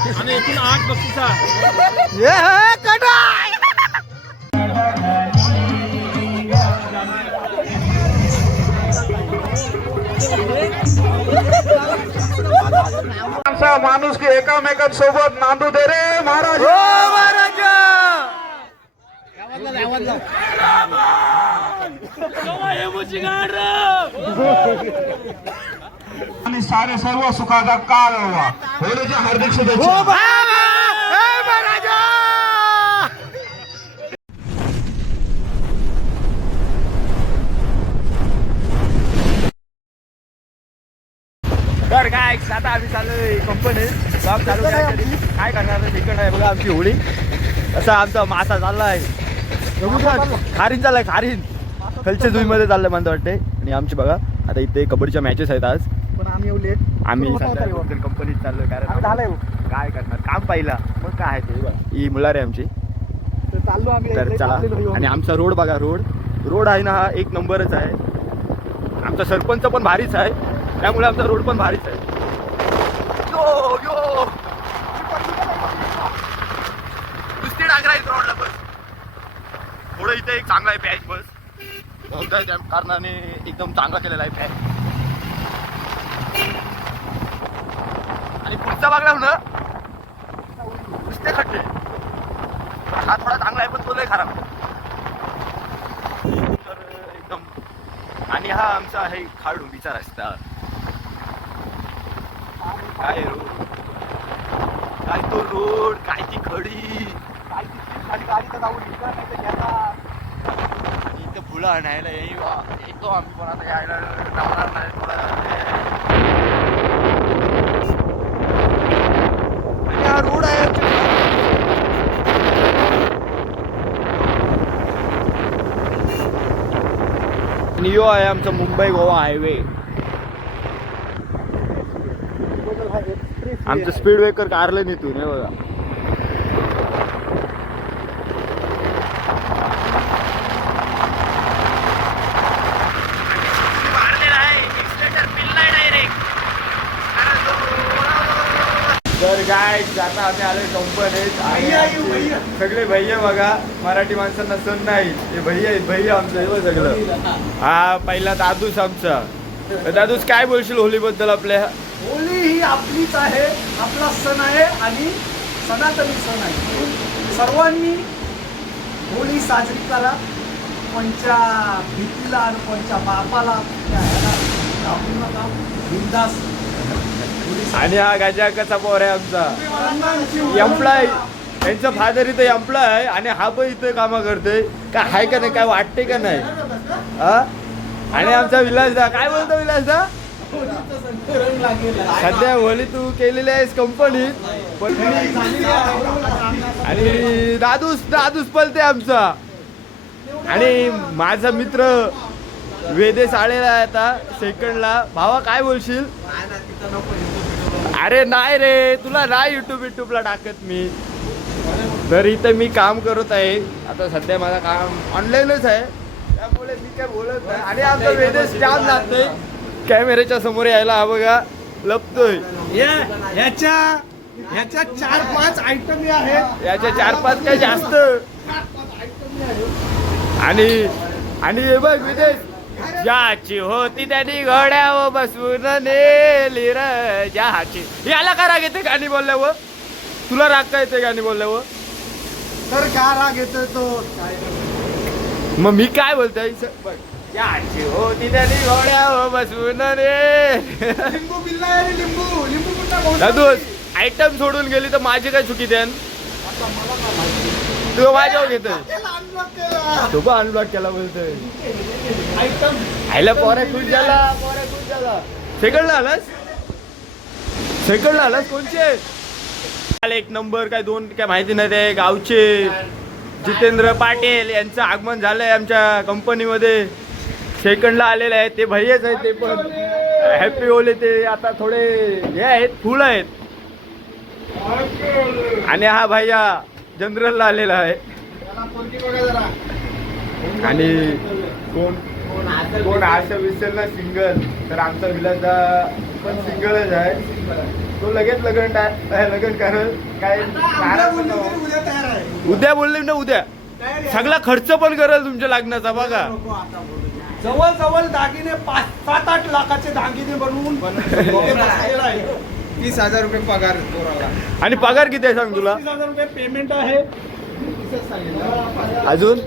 आणि एकूण 8 बक्षिसा. माणूस की एकामेकांसोबत नांदू दे रे महाराज. आणि सारे सर्व सुखाचा काळ व्हावा. होळीच्या हार्दिक शुभेच्छा. तर काय आता आम्ही चाललोय कंपनीत जॉब चालू करायसाठी. काय करणार तिकड आहे बघा आमची होळी. असा आमचा मासा चाललाय, खारीन चाललाय, खारीन खालच्या जुईमध्ये चाललंय मला वाटते. आणि आमची बघा आता इथे कबड्डीच्या मॅचेस आहेत आज, पण आम्ही कंपनीत चाललोय. कारण काय करणार, काम पाहिला मग काय आहे ते. ही मुलार आहे आमची, चाललो आम्ही. तर चला. आणि आमचा रोड बघा, रोड आहे ना, हा एक नंबरच आहे. आमचा सरपंच पण भारीच आहे, त्यामुळे आमचा रोड पण भारीच आहे. यो यो नुसती डागरायच रोडला बस. थोडं इथे एक चांगला आहे पॅच बस, त्या कारणाने एकदम चांगला केलेला आहे पॅच. आणि पुढचा भागला ना नुसते खड्डे. हा थोडा चांगला आहे पण तो लय खराब तर एकदम. आणि हा आमचा आहे खाडुंबीचा रस्ता. काय रोड, काय तो रोड, काय ती खडी, काय ती गाडीचा जाऊन आणि इथं फुलं आणायला येतो आम्ही. पण आता यायला जमणार नाही थोडा. आणि हा रोड आहे आणि यो आहे आमचा मुंबई गोवा हायवे. आमचं स्पीड ब्रेकर कारलं निघून हे बघा. तर काय आता आम्ही आलोय कंपनीत. सगळे भैया बघा, मराठी माणसांना सण नाही, हे भैया आहेत, भैया आमचं हे सगळं. हा पहिला दादूस आमचा. दादूस काय बोलशील होली बद्दल आपल्या? होळी ही आपलीच आहे, आपला सण आहे आणि सनातनी सण आहे. सर्वांनी होळी साजरी करा. कोणच्या भीतीला आणि कोणच्या बापाला घाबरू नका, बिंदास. आणि हा गाजा कसा पोर आहे आमचा, एम्प्लॉय. यांचा फादर इथं एम्प्लॉय आहे आणि हा पण इथं कामं करतोय. काय आहे का नाही, काय वाटते का नाही? हा. आणि आमचा विलासदा काय बोलतो? विलासदा सध्या होळी तू केलेली आहेस कंपनीत पण. आणि दादूस पलते आमचा. आणि माझा मित्र वेदेश आलेला आहे आता सेकंडला. भावा काय बोलशील? अरे नाही रे, तुला नाही युट्यूबला टाकत मी. तर इथं मी काम करत आहे आता सध्या. माझं काम ऑनलाईनच आहे, त्यामुळे मी काय बोलत नाही. आणि आमचा वेदेश जाम जात नाही कॅमेऱ्याच्या समोर यायला. हा बघा लपतोय. ह्याच्या 4-5 आयटम आहेत. याच्या 4-5 काय जास्त. आणि हे बघ विदेश, ज्याची होती त्यांनी घोड्यावर बसवून नेली र ज्याची. याला का राग येते गाणी बोलल्यावर? तुला राग का येते गाणी बोलल्यावर? तर का राग येतोय तो? मग मी काय बोलतोय? ज्याची होती त्यांनी घोड्यावर बसवून रे. लिंबू बिल्ला आहे रे, लिंबू. लिंबू कुठला? दादू आयटम सोडून गेली तर माझी काय चुकी त्यान? तू माझ्यावर घेतोय, तू पण अनब्लॉक केला बोलतोय. आयला पोऱ्या खुश झाला. सेकंडला आलास कोणचे? एक नंबर काय 2 काय माहिती नाही. ते गावचे जितेंद्र पाटील यांचं आगमन झालंय आमच्या कंपनीमध्ये. सेकंडला आलेले आहेत ते भैयाच आहेत, ते पण हॅपी होले. ते आता थोडे हे आहेत, फुल आहेत. आणि हा भैया जनरलला आलेला आहे. आणि कोण असं विसरला सिंगल, तर आमचा विलासदा पण सिंगलच आहे. तो लगेच लगन करल काय नाराज पण नको. उद्या तयार आहे. उद्या बोलले ना उद्या तयार आहे. सगळा खर्च पण करेल तुमच्या लग्नाचा बघा. जवळ जवळ दागिने 5-7-8 लाखाचे दागिने बनवून डोक्यात बसलेला आहे. 30,000 रुपये पगार पोराला. आणि पगार किती आहे सांग तुला 30,000 रुपये पेमेंट आहे. अजून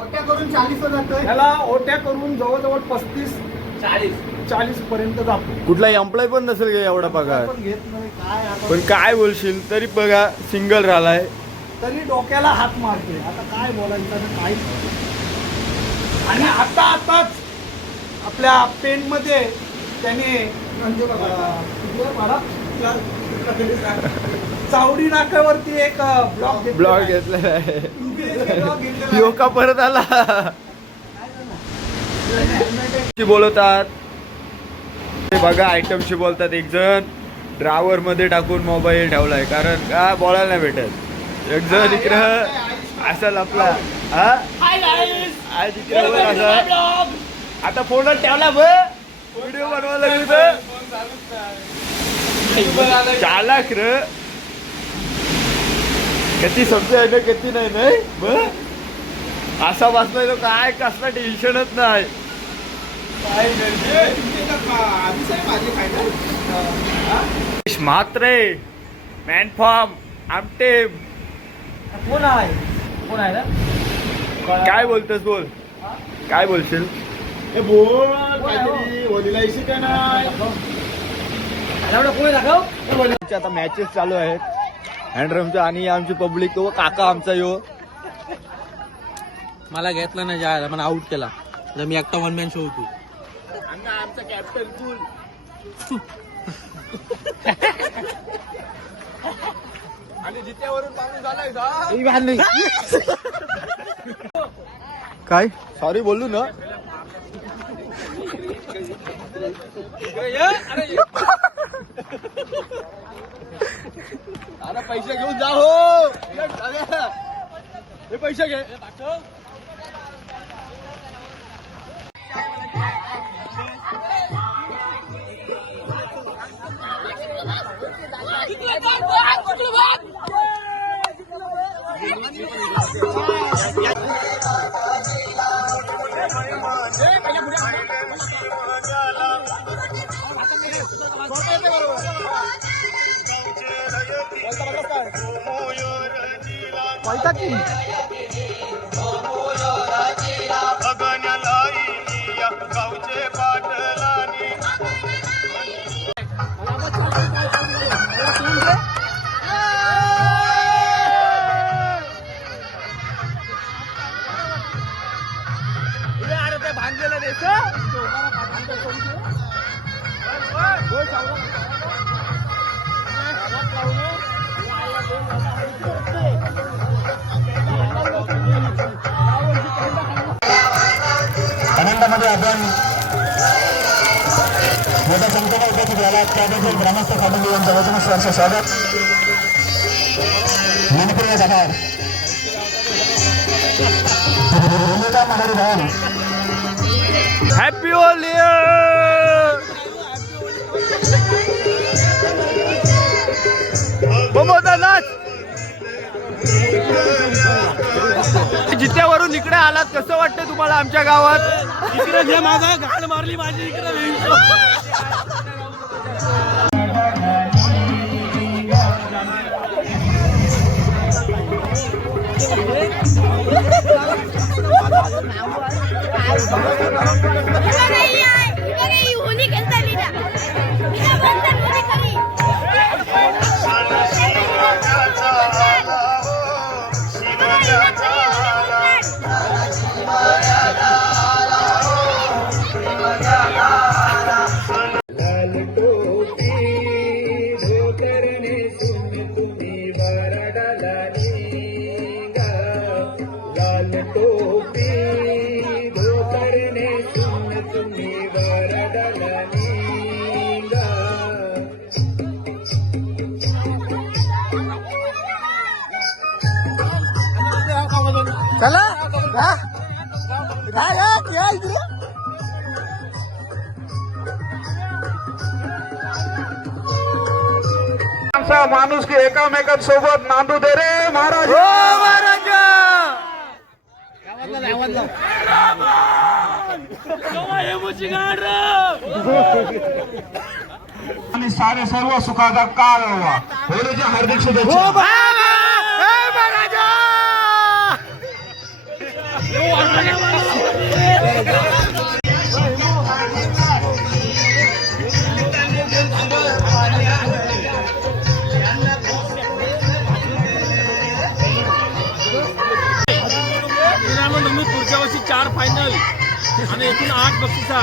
ओट्या करून 40 जातोय. त्याला ओट्या करून जवळजवळ 35-40 पर्यंत जातो. कुठलाही एम्प्लॉय पण नसेल का एवढा पगार. पण घेत नाही काय आता. पण काय बोलशील तरी बघा सिंगल राहिलाय. तरी डोक्याला हात मारते. आता काय बोलायचं आणि काय. आणि आताच आपल्या पेन मध्ये त्याने चावडी नाक्यावरती एक ब्लॉग घेतलेला आहे. योका परत आला बोलवतात ते बघा आयटमशी बोलतात. एक जण ड्रायव्हर मध्ये टाकून मोबाईल ठेवलाय कारण का बोलायला नाही भेटत. एक जण इकडं असेल आपला हा आज इकडं बघ असं आता फोनवर ठेवला बघ व्हिडिओ बनवायला लागली चालाक र किती समजा आहे ना किती नाही नाही बघ असा बसलाय तो काय कसला टेन्शनच नाही. मात्रे मॅन फॉर्म आमटे कोण आहे ना काय बोलतोस बोल काय बोलशील. आता मॅचेस चालू आहेत हँडरमच्या आणि आमची पब्लिक तो काका आमचा यो मला घेतला नाही जायला मला आउट केला तर मी एकटा वन मॅन शो होतो. आमचा कॅप्टन कूल आणि जित्यावरून माणूस काय सॉरी बोलू ना. अरे पैसे घेऊन जा हो हे पैसे घे. आनंदामध्ये आपण मोठ्या संख्येने उपस्थित झाला त्याबद्दल ग्रामस्थ फॅमिलीयांचं वचनस्थ स्वागत. मनपूर्वक आभार. हॅपी होली नाच. जित्यावरून इकडे आलात कसं वाटतं तुम्हाला आमच्या गावात. इकडे जे माझा घाण मारली माझी इकडे होली खेळता चला या इकडे. असा माणूस की एकामेकांसोबत नांदू दे रे महाराज. आणि सारे सर्व सुखाचा काळ व्हावा. होळीच्या हार्दिक शुभेच्छा. तुम्ही पुढच्या वर्षी 4 फायनल आणि एकूण 8 बक्षिसा.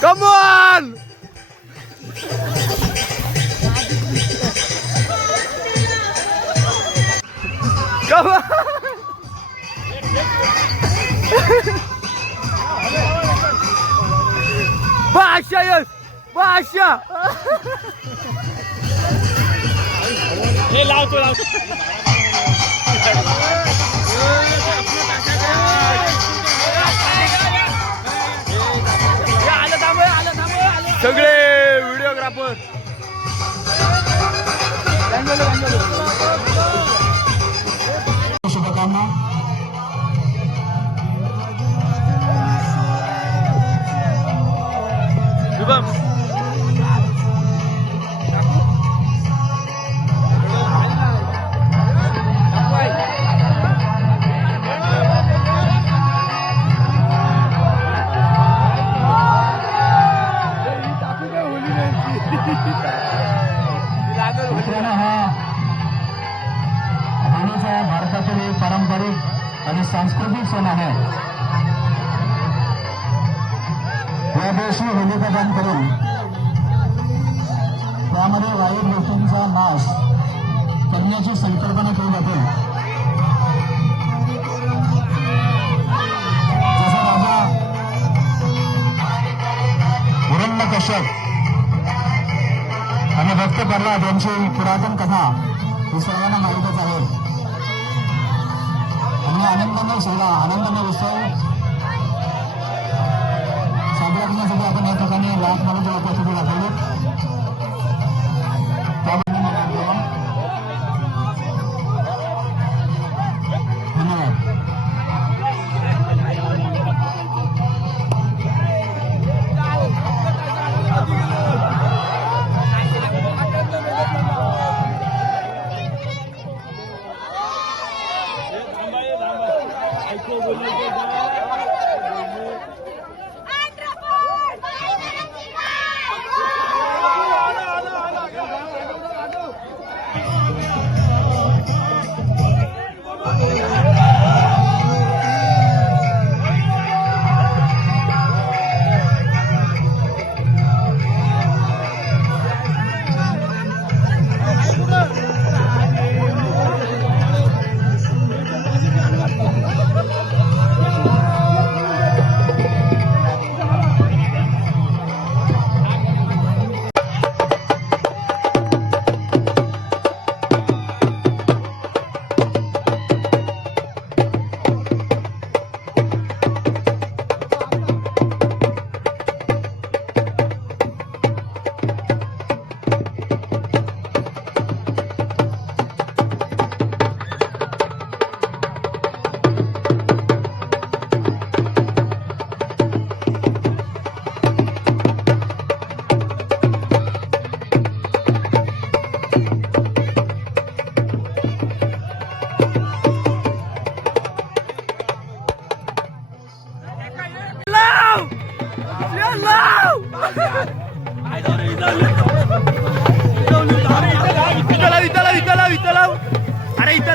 Come on! Come on! Bahasya yes! Bahasya! हे लावतो सगळे व्हिडिओग्राफर शुभकामना. शुभम मित्रांनो, हा होळीचा भारतातील एक पारंपरिक आणि सांस्कृतिक सण आहे. या दिवशी होलिका दहन करून त्यामध्ये वाईट गोष्टींचा नाश करण्याची संकल्पना केली जाते. जसा राजा हिरण्यकश्यप आणि भक्त प्रल्हाद यांची पुरातन कथा ही सर्वांना माहीतच आहे. आणि आनंदाने उत्सव साजरा करण्यासाठी आपण या ठिकाणी लाख मालूची उपस्थिती दाखवली. धन्यवाद. अरे इथं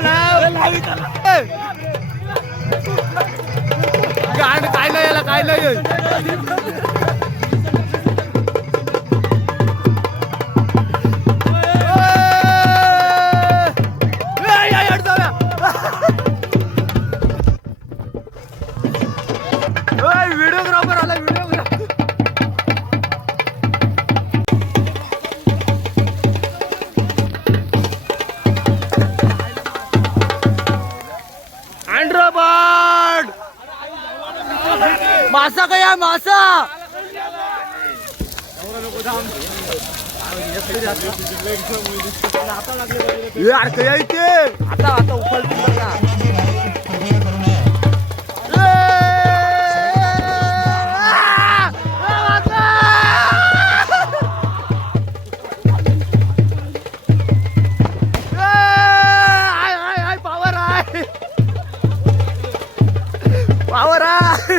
काय नाही याला काय नाही व्हिडिओग्राफर आला व्हिडिओग्राफर आहे मासा. यार काय इथे आता उफल पावर आहे.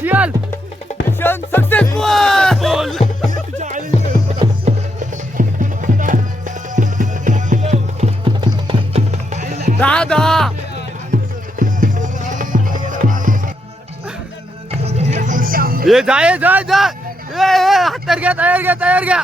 शियाल मिशन सक्सेसफुल. दादा ये जाय जाय जाय. हात घ्या तयार घ्या.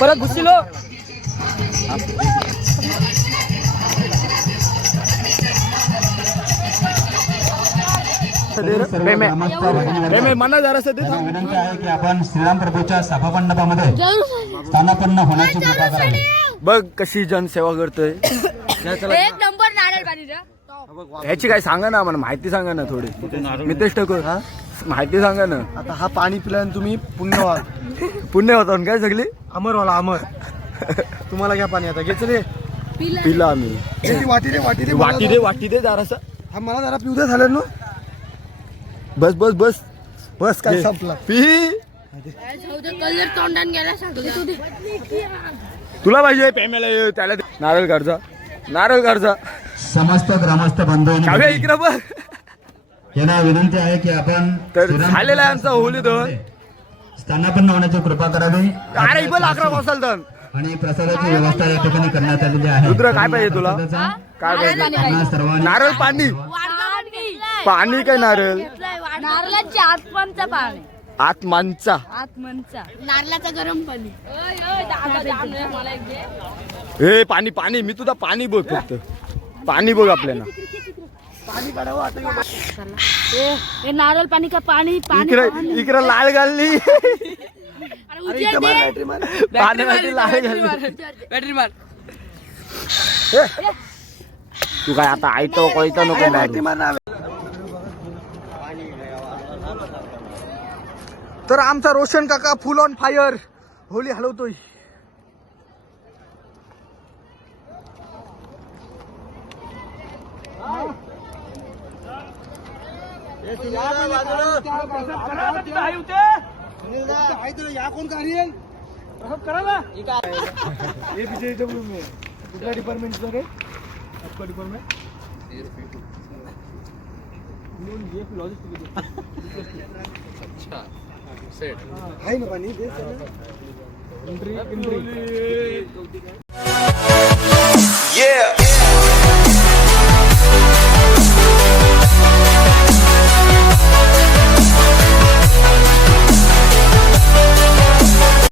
परत घुसलो. मना जरा विनंती आहे की आपण श्रीराम प्रभूच्या सभामंडपामध्ये स्थानापन्न होण्याची कृपा करावी. बघ कशी जनसेवा करतोय. एक नंबर नारळ पाणी रे. ह्याची काय सांगा ना, मला माहिती सांगा ना थोडी. मितेश ठाकूर हा माहिती सांगा ना. आता हा पाणी पिल्याने तुम्ही पुण्य व्हाल. पुण्य होता काय सगळी अमर वाला अमर. तुम्हाला घ्या पाणी आता. घेच रे. पिला आम्ही. वाटी दे जरासा. हा मला जरा पिऊ दे झालं ना. बस बस बस बस काय संपला. पी. कलर तोंडान गेला सगळे. तुला पाहिजे पेमेला त्याला नारळ काढचा. समस्त ग्रामस्थ बांधवांना इकडे बघ. यांना विनंती आहे की आपण तर श्रीराम झालेला आहे आमचा होली दहन. स्थानापन्न होण्याची कृपा करावी. अरे इबल 11 वाजता दहन. आणि प्रसादाची व्यवस्था या ठिकाणी करण्यात आलेली आहे. रुद्र काय पाहिजे तुला? काय पाहिजे? त्यांना सर्वांनी नारळ पाणी. पाणी काय नारळ? नारळाची आत्मांचा पाणी. आत्मांचा. नारळाचं गरम पाणी. हे पाणी पाणी मी तुझा पाणी बघ फक्त. पाणी बघ आपल्याला. हे नारळ पाणी का पाणी. इकडे लाल घालली. पाण्यासाठी लाल घालली. बॅटरी मार. तू काय आता ऐकतो कोयता नको मारू. तर आमचा रोशन काका फुल ऑन फायर होली हलवतोय. या कोण कार्य करा ना हे BJW में कुठल्या डिपार्टमेंटचं रे आपका डिपार्टमेंट आहे ना पाणी एंट्री Yeah.